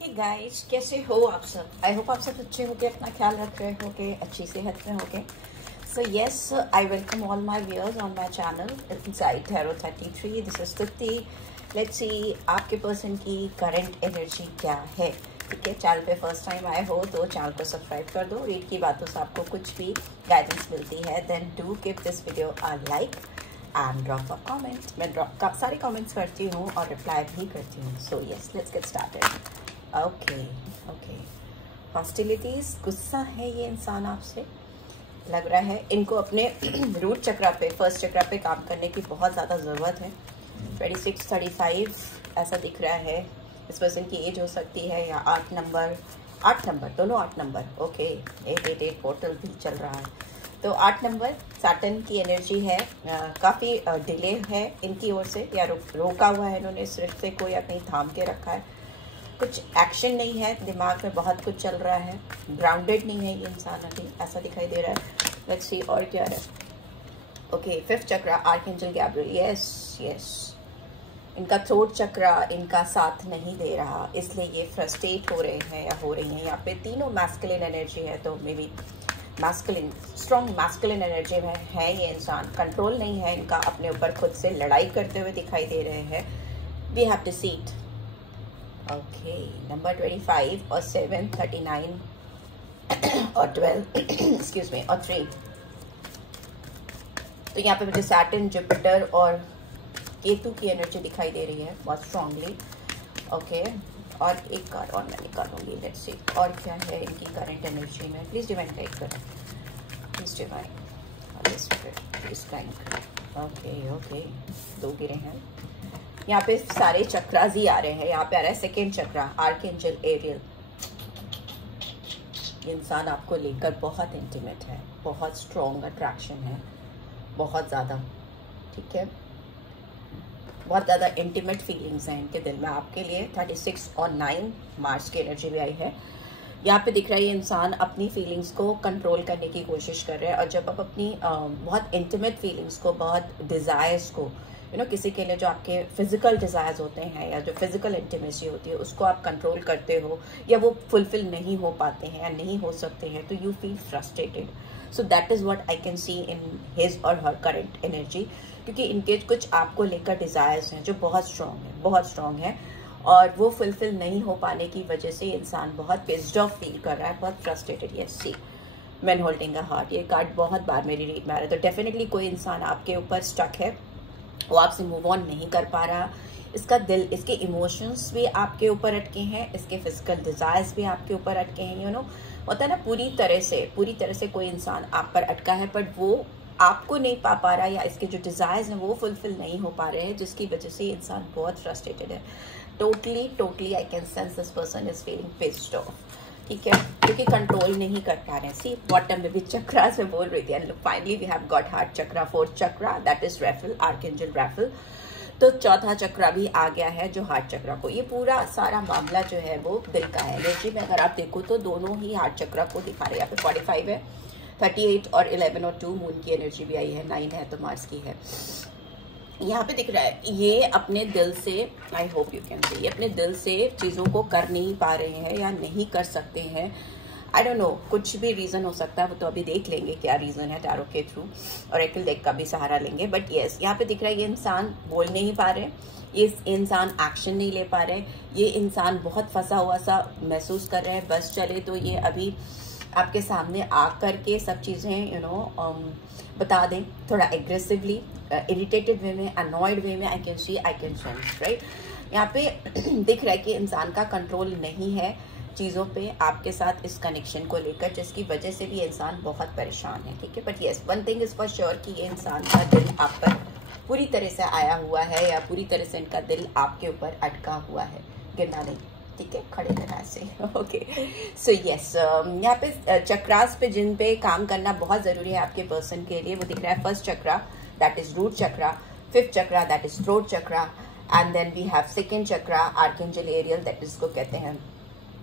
Hey guys, कैसे हो आप सब? आई होप आप सब अच्छे होके अपना ख्याल रख रहे होगे, अच्छी सेहत में होगे। So yes, I welcome all my viewers on my channel inside tarot 33। This is स्तुति। लेट्स सी आपके पर्सन की करंट एनर्जी क्या है। ठीक है, चैनल पे फर्स्ट टाइम आए हो तो चैनल को सब्सक्राइब कर दो। रीड की बातों से आपको कुछ भी गाइडेंस मिलती है then do give this video a like and drop a comment. मैं सारे कमेंट्स करती हूँ और रिप्लाई भी करती हूँ। So yes, let's get started. Okay, hostilities, गुस्सा है ये इंसान आपसे। लग रहा है इनको अपने रूट चक्रा पे, फर्स्ट चक्रा पे काम करने की बहुत ज़्यादा ज़रूरत है। 26, 35 ऐसा दिख रहा है। इस पर्सन की एज हो सकती है या 8 नंबर, दोनों 8 नंबर। ओके, 888 पोर्टल भी चल रहा है तो 8 नंबर सैटर्न की एनर्जी है। काफ़ी डिले है इनकी ओर से, या रोका हुआ है इन्होंने इस रिश्ते को, या कहीं थाम के रखा है। कुछ एक्शन नहीं है, दिमाग में बहुत कुछ चल रहा है। ग्राउंडेड नहीं है ये इंसान अभी, ऐसा दिखाई दे रहा है। लेट्स सी और क्या है। ओके, 5th चक्रा, आर्कएंजल गैब्रियल। यस, इनका थ्रोट चक्रा इनका साथ नहीं दे रहा, इसलिए ये फ्रस्ट्रेट हो रहे हैं या हो रही हैं। यहाँ पे तीनों मैस्कुलिन एनर्जी है, तो may be masculine, strong masculine energy में है ये इंसान। कंट्रोल नहीं है इनका अपने ऊपर, खुद से लड़ाई करते हुए दिखाई दे रहे हैं। We have to seat. Okay, number 25 और 7, 39 और 12 एक्सक्यूज मी और 3। तो यहाँ पे मुझे सैटर्न, जुपिटर और केतु की एनर्जी दिखाई दे रही है बहुत स्ट्रांगली। ओके, और एक कार्ड और मैं निकालूंगी। लेट्स सी और क्या है इनकी करंट एनर्जी में। प्लीज डिवाइन गाइड करें, प्लीज डिवाइन, प्लीज गाइड करें। ओके, 2 गिरे हैं यहाँ पे। सारे चक्रास ही आ रहे हैं। यहाँ पे आ रहा है 2nd चक्रा, आर्कएंजल एरियल। ये इंसान आपको लेकर बहुत इंटीमेट है, बहुत स्ट्रॉन्ग अट्रैक्शन है, बहुत ज़्यादा। ठीक है, बहुत ज़्यादा इंटीमेट फीलिंग्स हैं इनके दिल में आपके लिए। 36 और 9 मार्च की एनर्जी भी आई है। यहाँ पे दिख रहा है ये इंसान अपनी फीलिंग्स को कंट्रोल करने की कोशिश कर रहे हैं। और जब आप अपनी बहुत इंटीमेट फीलिंग्स को, बहुत डिज़ायर्स को, किसी के लिए जो आपके फिजिकल डिज़ायर्स होते हैं या जो फिजिकल इंटीमेसी होती है, उसको आप कंट्रोल करते हो या वो फुलफिल नहीं हो पाते हैं या नहीं हो सकते हैं, तो you feel frustrated. So that is what I can C in his और हर करंट एनर्जी। क्योंकि इनके कुछ आपको लेकर डिज़ायर्स हैं जो बहुत स्ट्रॉन्ग है और वो फुलफिल नहीं हो पाने की वजह से इंसान बहुत पिस्ड ऑफ फील कर रहा है, बहुत frustrated. Yes, see man holding a heart, ये कार्ड बहुत बार मेरी रीड में आ रहा है। तो डेफिनेटली कोई इंसान आपके ऊपर स्टक है, वो आपसे मूव ऑन नहीं कर पा रहा। इसका दिल, इसके इमोशंस भी आपके ऊपर अटके हैं, इसके फिजिकल डिजायर्स भी आपके ऊपर अटके हैं। होता है ना, पूरी तरह से कोई इंसान आप पर अटका है, बट वो आपको नहीं पा रहा, या इसके जो डिजायर्स हैं वो फुलफिल नहीं हो पा रहे हैं, जिसकी वजह से ये इंसान बहुत फ्रस्ट्रेटेड है। Totally I can sense this person is feeling pissed off. ठीक है, क्योंकि कंट्रोल नहीं कर पा रहे हैं। सी बॉटम में भी चक्रास में बोल रही थी, and finally we have got heart chakra, 4th chakra, that is Raphael, archangel Raphael. तो 4था चक्रा भी आ गया है जो हार्ट चक्रा को, ये पूरा सारा मामला जो है वो दिल का है। एनर्जी में अगर आप देखो तो दोनों ही हार्ट चक्रा को दिखा रहे हैं। यहाँ पे 45 है, 38 और 11 और 2 मून की एनर्जी भी आई है, 9 है तो मार्स की है। यहाँ पे दिख रहा है ये अपने दिल से, I hope you can see, ये अपने दिल से चीज़ों को कर नहीं पा रहे हैं या नहीं कर सकते हैं। आई डोंट नो, कुछ भी रीज़न हो सकता है, वो तो अभी देख लेंगे क्या रीज़न है टैरो के थ्रू, और एक्ल डेक का भी सहारा लेंगे। बट येस, यहाँ पे दिख रहा है ये इंसान बोल नहीं पा रहे, ये इंसान एक्शन नहीं ले पा रहे, ये इंसान बहुत फंसा हुआ सा महसूस कर रहे हैं। बस चले तो ये अभी आपके सामने आ करके सब चीज़ें बता दें, थोड़ा एग्रेसिवली, इरिटेटेड वे में, अनॉयड वे में। आई कैन सेंस, राइट। यहाँ पे दिख रहा है कि इंसान का कंट्रोल नहीं है चीज़ों पे आपके साथ, इस कनेक्शन को लेकर, जिसकी वजह से भी इंसान बहुत परेशान है। ठीक है, but yes, one thing is for sure कि ये इंसान का दिल आप पर पूरी तरह से आया हुआ है, या पूरी तरह से इनका दिल आपके ऊपर अटका हुआ है, गिरना नहीं। ठीक है, खड़े रहना ऐसे। ओके, सो यस, यहाँ पे चक्रास पे, जिन पे काम करना बहुत ज़रूरी है आपके पर्सन के लिए, वो दिख रहा है 1st chakra, that is root chakra, 5th chakra, that is throat chakra, and then we have 2nd chakra, archangel Ariel, that इसको कहते हैं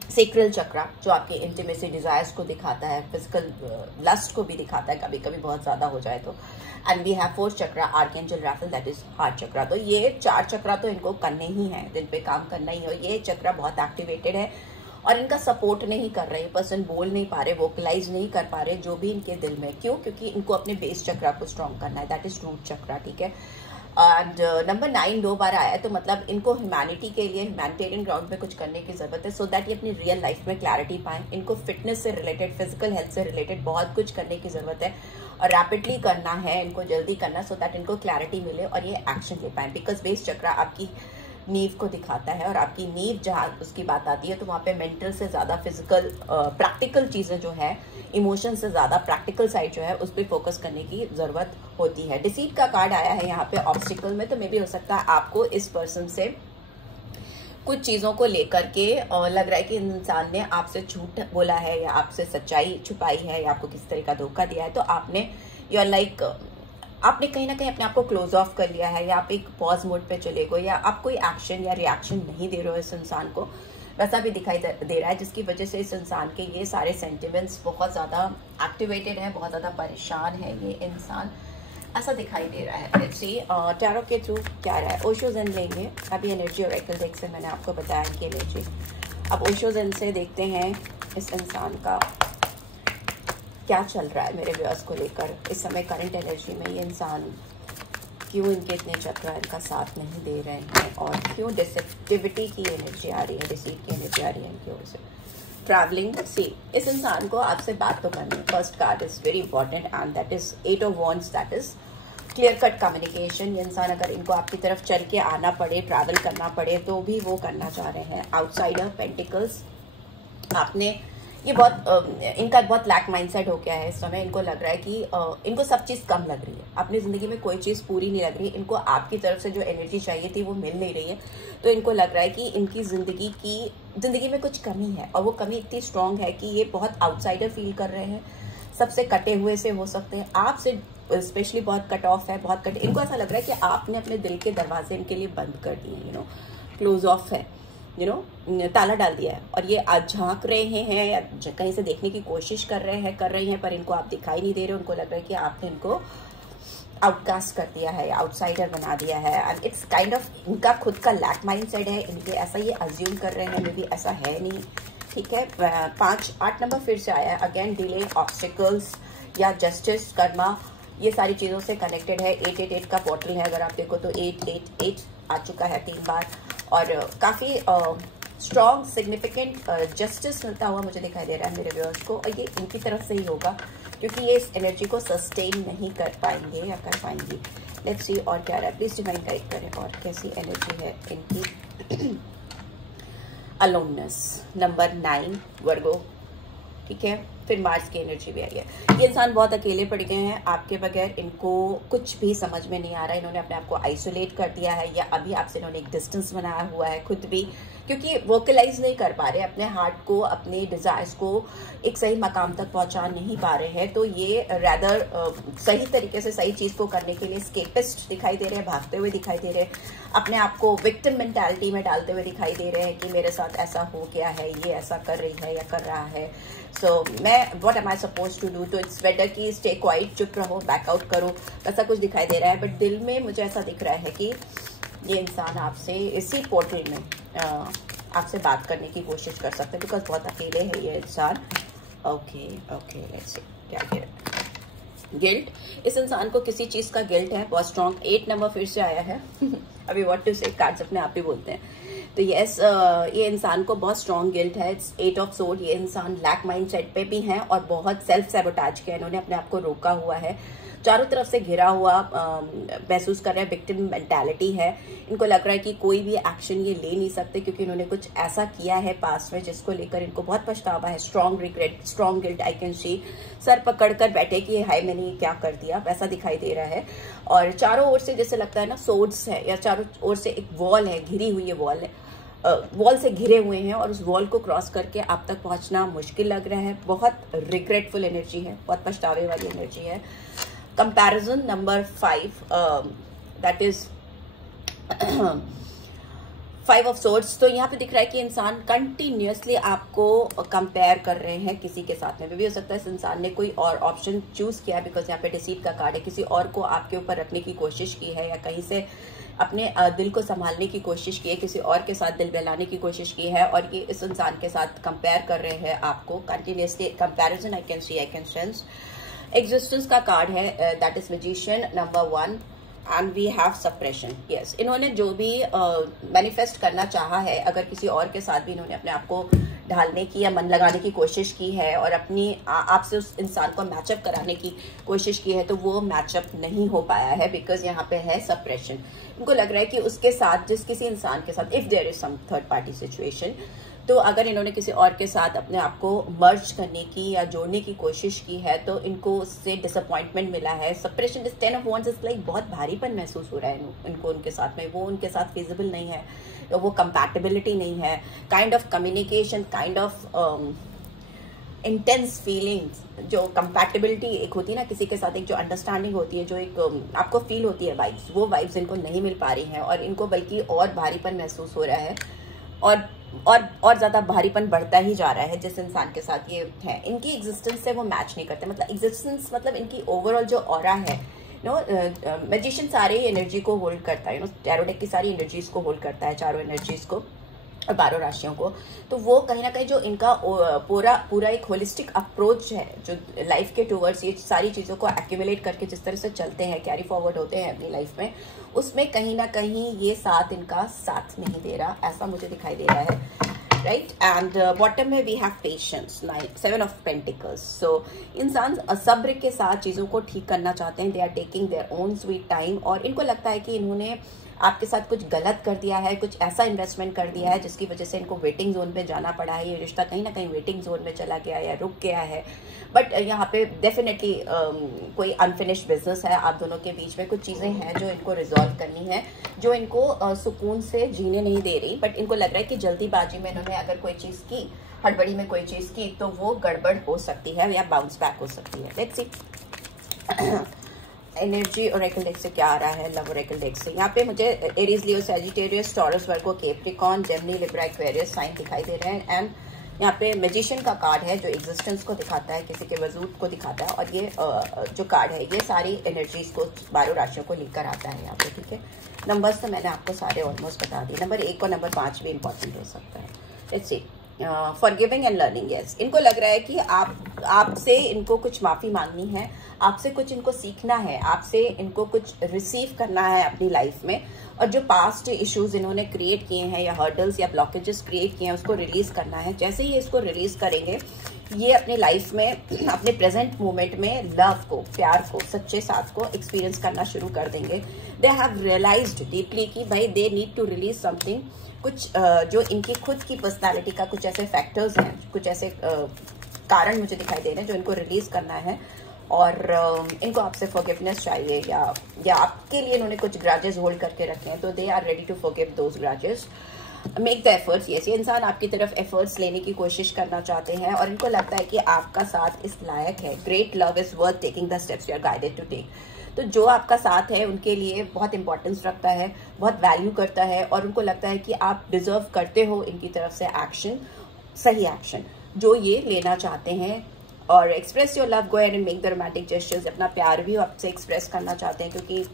सेक्रल चक्रा जो आपके इंटीमेसी डिजायर्स को दिखाता है, फिजिकल लस्ट को भी दिखाता है कभी कभी बहुत ज्यादा हो जाए तो। And we have fourth chakra archangel Raphael, that is heart chakra. तो ये 4 चक्रा तो इनको करने ही है, दिन पे काम करना ही है। ये चक्रा बहुत एक्टिवेटेड है और इनका सपोर्ट नहीं कर रहे, पर्सन बोल नहीं पा रहे, वोकलाइज नहीं कर पा रहे जो भी इनके दिल में। क्यों? क्योंकि इनको अपने बेस चक्रा को स्ट्रॉन्ग करना है, दैट इज रूट चक्रा, ठीक है। एंड नंबर 9 2 बार आया है, तो मतलब इनको ह्यूमैनिटी के लिए ह्यूमैनिटेरियन ग्राउंड पे कुछ करने की जरूरत है, सो दैट ये अपनी रियल लाइफ में क्लैरिटी पाएं। इनको फिटनेस से रिलेटेड, फिजिकल हेल्थ से रिलेटेड बहुत कुछ करने की जरूरत है और रैपिडली करना है, इनको जल्दी करना, सो दैट इनको क्लैरिटी मिले और ये एक्शन ले पाए। बिकॉज बेस चक्रा आपकी नींव को दिखाता है और आपकी नींव जहाँ उसकी बात आती है तो वहाँ पे मेंटल से ज़्यादा फिजिकल प्रैक्टिकल चीज़ें जो है, इमोशन से ज़्यादा प्रैक्टिकल साइड जो है उस पर फोकस करने की ज़रूरत होती है। डिसीट का कार्ड आया है यहाँ पे ऑब्स्टिकल में, तो मे भी हो सकता है आपको इस पर्सन से कुछ चीज़ों को लेकर के लग रहा है कि इंसान ने आपसे झूठ बोला है या आपसे सच्चाई छुपाई है या आपको किसी तरह का धोखा दिया है, तो आपने यू आर लाइक आपने कहीं ना कहीं अपने आप को क्लोज ऑफ कर लिया है या आप एक पॉज मोड पे चले गए या आप कोई एक्शन या रिएक्शन नहीं दे रहे हो इस इंसान को, वैसा भी दिखाई दे रहा है, जिसकी वजह से इस इंसान के ये सारे सेंटिमेंट्स बहुत ज़्यादा एक्टिवेटेड है, बहुत ज़्यादा परेशान है ये इंसान, ऐसा दिखाई दे रहा है। लेट्स सी टैरो के थ्रू क्या रहा है। ओशोजन लेंगे अभी, एनर्जी ऑरेकल डेक से मैंने आपको बताया कि एनर्जी। अब ओशोजन से देखते हैं इस इंसान का क्या चल रहा है मेरे व्यूअर्स को लेकर इस समय करंट एनर्जी में। ये इंसान क्यों, इनके इतने चक्र इनका साथ नहीं दे रहे हैं और क्यों डिसेप्टिविटी की एनर्जी आ रही है, डिसीट की एनर्जी आ रही है इनकी ओर से। ट्रैवलिंग, सी इस इंसान को आपसे बात तो करनी है। First card is very important and that is 8 of wands, that is clear cut communication. ये इंसान अगर इनको आपकी तरफ चल के आना पड़े, ट्रैवल करना पड़े, तो भी वो करना चाह रहे हैं। आउटसाइडर पेंटिकल्स, आपने ये बहुत इनका बहुत लैक माइंडसेट हो गया है इस समय। इनको लग रहा है कि इनको सब चीज़ कम लग रही है, अपनी ज़िंदगी में कोई चीज़ पूरी नहीं लग रही, इनको आपकी तरफ से जो एनर्जी चाहिए थी वो मिल नहीं रही है, तो इनको लग रहा है कि इनकी ज़िंदगी में कुछ कमी है और वो कमी इतनी स्ट्रांग है कि ये बहुत आउटसाइडर फील कर रहे हैं, सबसे कटे हुए से हो सकते हैं, आपसे स्पेशली बहुत कट ऑफ है, बहुत कटे। इनको ऐसा लग रहा है कि आपने अपने दिल के दरवाजे इनके लिए बंद कर दिए, क्लोज ऑफ है, ताला डाल दिया है और ये आज झांक रहे हैं या कहीं से देखने की कोशिश कर रही हैं, पर इनको आप दिखाई नहीं दे रहे। उनको लग रहा है कि आपने इनको आउटकास्ट कर दिया है, आउटसाइडर बना दिया है एंड इट्स काइंड ऑफ इनका खुद का लैक माइंडसेट है, इनके ऐसा ये अज्यूम कर रहे हैं, मे बी ऐसा है नहीं, ठीक है। 8 नंबर फिर से आया है, अगेन डिले, ऑब्स्टिकल्स या जस्टिस, कर्मा, ये सारी चीज़ों से कनेक्टेड है। 888 का पोर्टल है, अगर आप देखो तो 888 आ चुका है 3 बार और काफ़ी स्ट्रॉन्ग सिग्निफिकेंट जस्टिस मिलता हुआ मुझे दिखाई दे रहा है मेरे व्यूअर्स को, और ये इनकी तरफ से ही होगा क्योंकि ये इस एनर्जी को सस्टेन नहीं कर पाएंगे या कर पाएंगी। लेट्स सी और क्या रहा है, प्लीज डिवाइन गाइड करें और कैसी एनर्जी है इनकी। अलोननेस, नंबर 9 वर्गो, ठीक है। फिर मार्स की एनर्जी भी आई है। ये इंसान बहुत अकेले पड़ गए हैं, आपके बगैर इनको कुछ भी समझ में नहीं आ रहा है, इन्होंने अपने आप को आइसोलेट कर दिया है या अभी आपसे इन्होंने एक डिस्टेंस बनाया हुआ है खुद भी, क्योंकि वोकलाइज नहीं कर पा रहे अपने हार्ट को, अपने डिजायर्स को एक सही मकाम तक पहुंचा नहीं पा रहे हैं। तो ये रैदर सही तरीके से सही चीज को करने के लिए स्केपिस्ट दिखाई दे रहे हैं, भागते हुए दिखाई दे रहे हैं, अपने आप को विक्टिम मेंटालिटी में डालते हुए दिखाई दे रहे हैं कि मेरे साथ ऐसा हो गया है, ये ऐसा कर रही है या कर रहा है, सो मैं what am I suppose to do, तो इट्स बेटर कि स्टे क्वाइट, चुप रहो, बैकआउट करो, ऐसा कुछ दिखाई दे रहा है। बट दिल में मुझे ऐसा दिख रहा है कि ये इंसान आपसे इसी पोर्टल में आपसे बात करने की कोशिश कर सकते हैं, बिकॉज बहुत अकेले है ये इंसान। ओके लेट्स सी क्या गिल्ट। गिल्ट, इस इंसान को किसी चीज का गिल्ट है, बहुत स्ट्रॉन्ग। 8 नंबर फिर से आया है अभी व्हाट टू से, कार्ड्स अपने आप ही बोलते हैं। तो यस, ये इंसान को बहुत स्ट्रॉन्ग गिल्ट है, इट्स 8 ऑफ सोर्ड। ये इंसान लैक माइंड सेट पे भी है और बहुत सेल्फ सैबोटाज किया, इन्होंने अपने आप को रोका हुआ है, चारों तरफ से घिरा हुआ महसूस कर रहे हैं, विक्टिम मेंटालिटी है। इनको लग रहा है कि कोई भी एक्शन ये ले नहीं सकते क्योंकि इन्होंने कुछ ऐसा किया है पास्ट में जिसको लेकर इनको बहुत पछतावा है। Strong regret, strong guilt I can C, sir पकड़ कर बैठे कि हाय मैंने क्या कर दिया, वैसा दिखाई दे रहा है। और चारों ओर से जैसे लगता है ना सोर्ड्स है, या चारों ओर से एक वॉल है, घिरी हुई वॉल है, वॉल से घिरे हुए हैं और उस वॉल को क्रॉस करके आप तक पहुंचना मुश्किल लग रहा है। बहुत रिग्रेटफुल एनर्जी है, बहुत पछतावे वाली एनर्जी है। Comparison, number 5, that is 5 of swords. तो यहाँ पे दिख रहा है कि इंसान कंटिन्यूअसली आपको कंपेयर कर रहे हैं किसी के साथ में। भी हो सकता है इस इंसान ने कोई और ऑप्शन चूज किया, बिकॉज यहाँ पे डिसीट का कार्ड है, किसी और को आपके ऊपर रखने की कोशिश की है, या कहीं से अपने दिल को संभालने की कोशिश की है, किसी और के साथ दिल बहलाने की कोशिश की है, और ये इस इंसान के साथ कंपेयर कर रहे हैं आपको continuously. Comparison I can see, I can sense. Existence का कार्ड है, that is magician number 1 and we have suppression. Yes, इन्होंने जो भी मैनिफेस्ट करना चाहा है, अगर किसी और के साथ भी इन्होंने अपने आप को ढालने की या मन लगाने की कोशिश की है और अपनी आपसे उस इंसान को मैचअप कराने की कोशिश की है, तो वो मैचअप नहीं हो पाया है, बिकॉज यहाँ पे है सप्रेशन। इनको लग रहा है कि उसके साथ, जिस किसी इंसान के साथ, if there is some third party situation, तो अगर इन्होंने किसी और के साथ अपने आप को मर्ज करने की या जोड़ने की कोशिश की है, तो इनको उससे डिसअपॉइंटमेंट मिला है। Suppression is 10 of wands, is like बहुत भारीपन महसूस हो रहा है इनको उनके साथ में, वो उनके साथ फिजिबल नहीं है, तो वो कंपैटिबिलिटी नहीं है, kind of communication, kind of intense feelings. जो कंपैटिबिलिटी एक होती है ना किसी के साथ, एक जो अंडरस्टैंडिंग होती है, जो एक आपको फील होती है वाइब्स, वो वाइब्स इनको नहीं मिल पा रही हैं, और इनको बल्कि और भारीपन महसूस हो रहा है, और ज्यादा भारीपन बढ़ता ही जा रहा है जिस इंसान के साथ ये है। इनकी एग्जिस्टेंस से वो मैच नहीं करते, मतलब एग्जिस्टेंस मतलब इनकी ओवरऑल जो ऑरा है, मैजिशियन सारे एनर्जी को होल्ड करता है, टैरो डेक की सारी एनर्जीज को होल्ड करता है, चारों एनर्जीज को और 12 राशियों को। तो वो कहीं ना कहीं जो इनका पूरा एक होलिस्टिक अप्रोच है, जो लाइफ के टूवर्ड्स ये सारी चीज़ों को एक्यूमुलेट करके जिस तरह से चलते हैं, कैरी फॉरवर्ड होते हैं अपनी लाइफ में, उसमें कहीं ना कहीं ये साथ इनका साथ नहीं दे रहा, ऐसा मुझे दिखाई दे रहा है, राइट। एंड बॉटम में we have patience, 7 of pentacles. So इंसान सब्र के साथ चीज़ों को ठीक करना चाहते हैं, they are taking their own sweet time, और इनको लगता है कि इन्होंने आपके साथ कुछ गलत कर दिया है, कुछ ऐसा इन्वेस्टमेंट कर दिया है जिसकी वजह से इनको वेटिंग जोन पे जाना पड़ा है, ये रिश्ता कहीं ना कहीं वेटिंग जोन में चला गया या रुक गया है। बट यहाँ पे डेफिनेटली कोई अनफिनिश्ड बिजनेस है आप दोनों के बीच में, कुछ चीज़ें हैं जो इनको रिजॉल्व करनी है, जो इनको सुकून से जीने नहीं दे रही। बट इनको लग रहा है कि जल्दीबाजी में इन्होंने अगर कोई चीज़ की, हड़बड़ी में कोई चीज़ की, तो वो गड़बड़ हो सकती है या बाउंस बैक हो सकती है। Let's see energy Oracle deck से क्या आ रहा है, लव ओरेकल डेक से। यहाँ पे मुझे Aries, Leo, Sagittarius, Taurus, Virgo, Capricorn, Gemini, Libra, Aquarius sign दिखाई दे रहे हैं। एंड यहाँ पे मैजिशियन का कार्ड है जो एग्जिस्टेंस को दिखाता है, किसी के वजूद को दिखाता है, और ये जो कार्ड है ये सारी एनर्जीज को 12 राशियों को लेकर आता है यहाँ पे, ठीक है। नंबर्स तो मैंने आपको सारे ऑलमोस्ट बता दिए, नंबर 1 और नंबर 5 भी इंपॉर्टेंट हो सकता है। Let's see forgiving and learning. Yes, इनको लग रहा है कि आपसे इनको कुछ माफ़ी मांगनी है, आपसे कुछ इनको सीखना है, आपसे इनको कुछ रिसीव करना है अपनी लाइफ में, और जो पास्ट इश्यूज इन्होंने क्रिएट किए हैं या हर्डल्स या ब्लॉकेजेस क्रिएट किए हैं उसको रिलीज करना है। जैसे ही इसको रिलीज करेंगे, ये अपनी लाइफ में, अपने प्रेजेंट मोमेंट में लव को, प्यार को, सच्चे साथ को एक्सपीरियंस करना शुरू कर देंगे। दे हैव रियलाइज्ड डीपली कि भाई they need to release something, कुछ जो इनकी खुद की पर्सनालिटी का कुछ ऐसे फैक्टर्स हैं, कुछ ऐसे कारण मुझे दिखाई दे रहे हैं जो इनको रिलीज करना है, और इनको आपसे फॉरगिवनेस चाहिए, या आपके लिए इन्होंने कुछ ग्राजेस होल्ड करके रखे हैं, तो they are ready to forgive those grudges, make the efforts. ये इंसान आपकी तरफ एफर्ट्स लेने की कोशिश करना चाहते हैं, और इनको लगता है कि आपका साथ इस लायक है। Great love is worth taking the steps you are guided to take. तो जो आपका साथ है उनके लिए बहुत इंपॉर्टेंस रखता है, बहुत वैल्यू करता है, और उनको लगता है कि आप डिजर्व करते हो इनकी तरफ से एक्शन, सही एक्शन जो ये लेना चाहते हैं। और express your love, go and make the romantic gestures. अपना प्यार भी आपसे एक्सप्रेस करना चाहते हैं, क्योंकि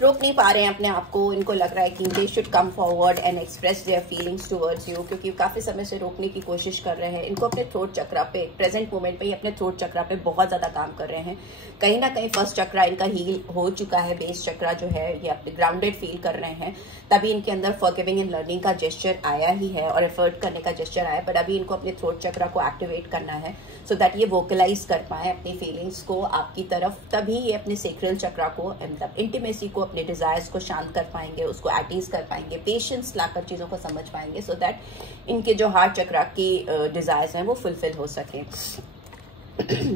रोक नहीं पा रहे हैं अपने आप को। इनको लग रहा है कि they should come forward and express their feelings towards you, क्योंकि काफी समय से रोकने की कोशिश कर रहे हैं। इनको अपने थ्रोट चक्रा पे, प्रेजेंट मोमेंट पे, अपने थ्रोट चक्रा पे बहुत ज्यादा काम कर रहे हैं। कहीं ना कहीं फर्स्ट चक्रा इनका हील हो चुका है, बेस चक्रा जो है ये अपने ग्राउंडेड फील कर रहे हैं, तभी इनके अंदर फॉरगिविंग एंड लर्निंग का जेस्चर आया ही है, और एफर्ट करने का जेस्चर आया। पर अभी इनको अपने थ्रोट चक्रा को एक्टिवेट करना है, सो दैट ये वोकलाइज कर पाए अपनी फीलिंग्स को आपकी तरफ, तभी ये अपने सेक्रल चक्रा को, मतलब इंटीमेसी को, अपने डिजायर्स को शांत कर पाएंगे, उसको एटीज कर पाएंगे, पेशेंस लाकर चीजों को समझ पाएंगे, सो दैट इनके जो हार्ट चक्रा की डिजायर्स हैं वो फुलफिल हो सके।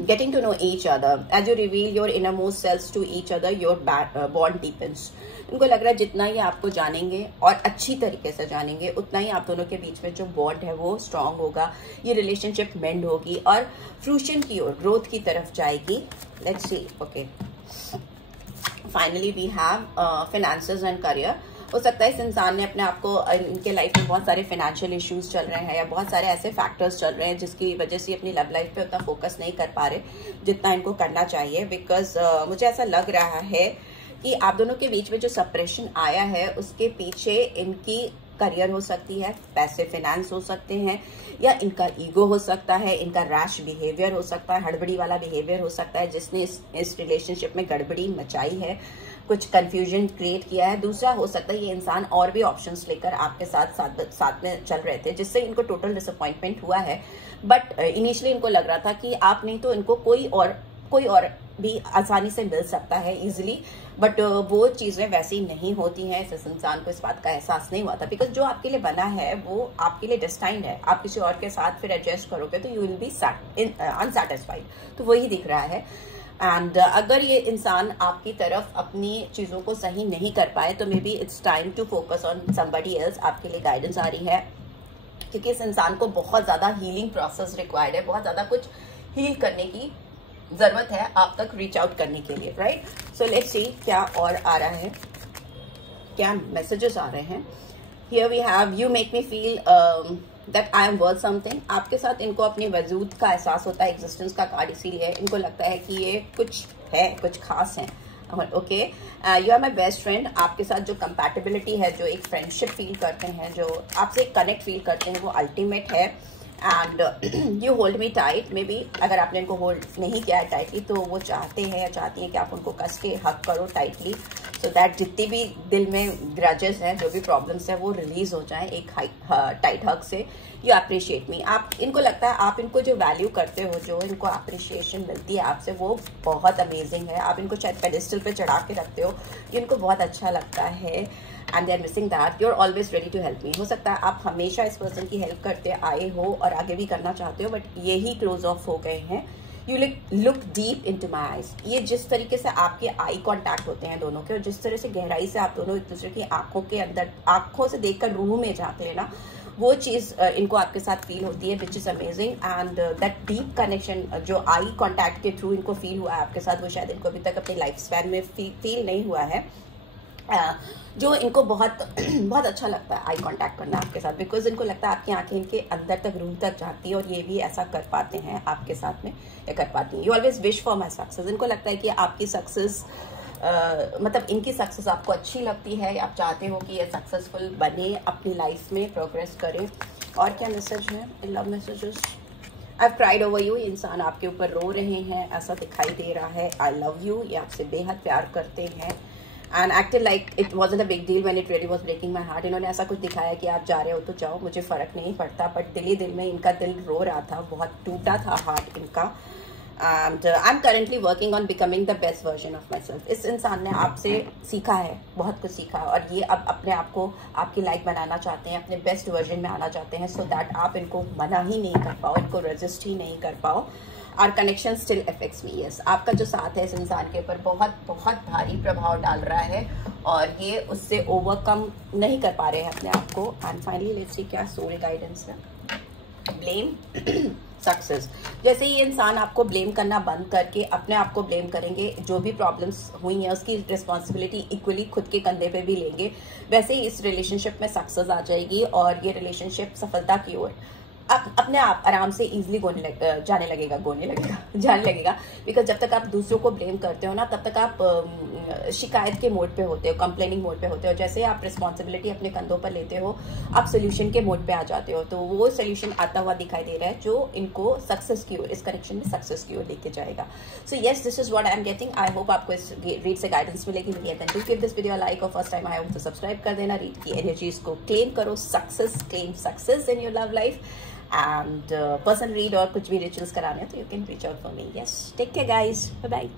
Getting to know each other, as you reveal your innermost selves to each other, your bond deepens. इनको लग रहा है जितना ही आपको जानेंगे और अच्छी तरीके से जानेंगे, उतना ही आप दोनों के बीच में जो बॉन्ड है वो स्ट्रांग होगा, ये रिलेशनशिप मेंड होगी और फ्रूशन की ओर, ग्रोथ की तरफ जाएगी। Let's see, okay. Finally we have finances and career. हो सकता है इस इंसान ने अपने आप को, इनके लाइफ में बहुत सारे फाइनेंशियल इश्यूज चल रहे हैं या बहुत सारे ऐसे फैक्टर्स चल रहे हैं जिसकी वजह से अपनी लव लाइफ पे उतना फोकस नहीं कर पा रहे जितना इनको करना चाहिए। बिकॉज मुझे ऐसा लग रहा है कि आप दोनों के बीच में जो सेपरेशन आया है उसके पीछे इनकी करियर हो सकती है, पैसे फाइनेंस हो सकते हैं, या इनका ईगो हो सकता है, इनका रैश बिहेवियर हो सकता है, हड़बड़ी वाला बिहेवियर हो सकता है जिसने इस रिलेशनशिप में गड़बड़ी मचाई है, कुछ कंफ्यूजन क्रिएट किया है। दूसरा हो सकता है ये इंसान और भी ऑप्शंस लेकर आपके साथ में चल रहे थे जिससे इनको टोटल डिसअपॉइंटमेंट हुआ है। बट इनिशियली इनको लग रहा था कि आप नहीं तो इनको कोई और भी आसानी से मिल सकता है इजीली, बट वो चीजें वैसी नहीं होती हैं। इस इंसान को इस बात का एहसास नहीं हुआ था बिकॉज जो आपके लिए बना है वो आपके लिए डेस्टाइन्ड है। आप किसी और के साथ फिर एडजस्ट करोगे तो यू विल बी अनसैटिस्फाइड, तो वही दिख रहा है। एंड अगर ये इंसान आपकी तरफ अपनी चीजों को सही नहीं कर पाए तो maybe it's time to focus on somebody else. आपके लिए गाइडेंस आ रही है क्योंकि इस इंसान को बहुत ज्यादा हीलिंग प्रोसेस रिक्वायर्ड है, बहुत ज्यादा कुछ हील करने की जरूरत है आप तक रीच आउट करने के लिए, राइट। सो लेट्स सी क्या और आ रहा है, क्या मैसेजेस आ रहे हैं। Here we have you make me feel that I am worth something. आपके साथ इनको अपने वजूद का एहसास होता है, एग्जिस्टेंस का कार्ड इसीलिए इनको लगता है कि ये कुछ है, कुछ खास है। Okay, you are my best friend. आपके साथ जो कंपैटिबिलिटी है, जो एक फ्रेंडशिप फील करते हैं, जो आपसे एक कनेक्ट फील करते हैं वो अल्टीमेट है। And you hold me tight. May be अगर आपने इनको होल्ड नहीं किया है टाइटली तो वो चाहते हैं या चाहती हैं कि आप उनको कस के हक करो टाइटली, सो दैट जितनी भी दिल में ग्रजेस हैं, जो भी प्रॉब्लम्स हैं, वो रिलीज हो जाएं एक टाइट हक से। यू अप्रिशिएट मी। आप इनको लगता है आप इनको जो वैल्यू करते हो, जो इनको अप्रिशिएशन मिलती है आपसे, वो बहुत अमेजिंग है। आप इनको शायद पेडिस्टल पे चढ़ा के रखते हो, इनको बहुत अच्छा लगता है and they are missing that. You are always ready to help me. हो सकता है आप हमेशा इस पर्सन की हेल्प करते आए हो और आगे भी करना चाहते हो, बट यही क्लोज ऑफ हो गए हैं। You look deep into my eyes. ये जिस तरीके से आपके आई कॉन्टैक्ट होते हैं दोनों के, और जिस तरह से गहराई से आप दोनों एक दूसरे की आंखों के अंदर, आंखों से देखकर रूह में जाते हैं ना, वो चीज इनको आपके साथ फील होती है, which is amazing. And that deep connection जो आई कॉन्टैक्ट के थ्रू इनको फील हुआ है आपके साथ, वो शायद इनको अभी तक अपने लाइफ स्पैन में फील नहीं हुआ है। जो इनको बहुत बहुत अच्छा लगता है आई कांटेक्ट करना आपके साथ, बिकॉज इनको लगता है आपकी आंखें इनके अंदर तक, रूह तक जाती है, और ये भी ऐसा कर पाते हैं आपके साथ में, या कर पाती हैं। You always wish for my success. इनको लगता है कि आपकी सक्सेस मतलब इनकी सक्सेस आपको अच्छी लगती है, आप चाहते हो कि ये सक्सेसफुल बने, अपनी लाइफ में प्रोग्रेस करे। और क्या मैसेज है in love messages? I have cried over you. इंसान आपके ऊपर रो रहे हैं, ऐसा दिखाई दे रहा है। आई लव यू, ये आपसे बेहद प्यार करते हैं। And acted like it wasn't a big deal when it really was breaking my heart. इन्होंने ऐसा कुछ दिखाया कि आप जा रहे हो तो जाओ, मुझे फ़र्क नहीं पड़ता, बट दिल में इनका दिल रो रहा था, बहुत टूटा था हार्ट इनका। And I am currently working on becoming the best version of my self. इस इंसान ने आपसे सीखा है, बहुत कुछ सीखा है, और ये अब अपने आप को आपकी लाइक बनाना चाहते हैं, अपने बेस्ट वर्जन में आना चाहते हैं, सो दैट आप इनको मना ही नहीं कर पाओ, इनको रेजिस्ट ही नहीं कर पाओ। Our connection still affects me. Yes, आपका जो साथ है इस इंसान के ऊपर बहुत बहुत भारी प्रभाव डाल रहा है और ये उससे ओवरकम नहीं कर पा रहे हैं अपने आप को। एंड फाइनली लेट्स सी क्या सोल गाइडेंस है। Blame success. जैसे ये इंसान आपको ब्लेम करना बंद करके अपने आप को ब्लेम करेंगे, जो भी प्रॉब्लम्स हुई हैं उसकी रिस्पॉन्सिबिलिटी इक्वली खुद के कंधे पे भी लेंगे, वैसे ही इस रिलेशनशिप में सक्सेस आ जाएगी और ये रिलेशनशिप सफलता की ओर अपने आप आराम से इजीली जाने लगेगा। बिकॉज जब तक आप दूसरों को ब्लेम करते हो ना, तब तक आप शिकायत के मोड पे होते हो, कंप्लेनिंग मोड पे होते हो। जैसे आप रिस्पॉन्सिबिलिटी अपने कंधों पर लेते हो, आप सोल्यूशन के मोड पे आ जाते हो, तो वो सोल्यूशन आता हुआ दिखाई दे रहा है जो इनको सक्सेस की ओर, इस कनेक्शन में सक्सेस की ओर लेके जाएगा। So yes, this is what I am getting. I hope आपको इस रीड से गाइडेंस मिलेगी। Do give this video like, और फर्स्ट टाइम आई होप तो सब्सक्राइब कर देना। रीड की एनर्जीज को क्लेम करो, claim success in your love life. And person read और कुछ भी रिचुअल्स कराने हैं तो you can reach out for me. Yes, take care guys, bye bye.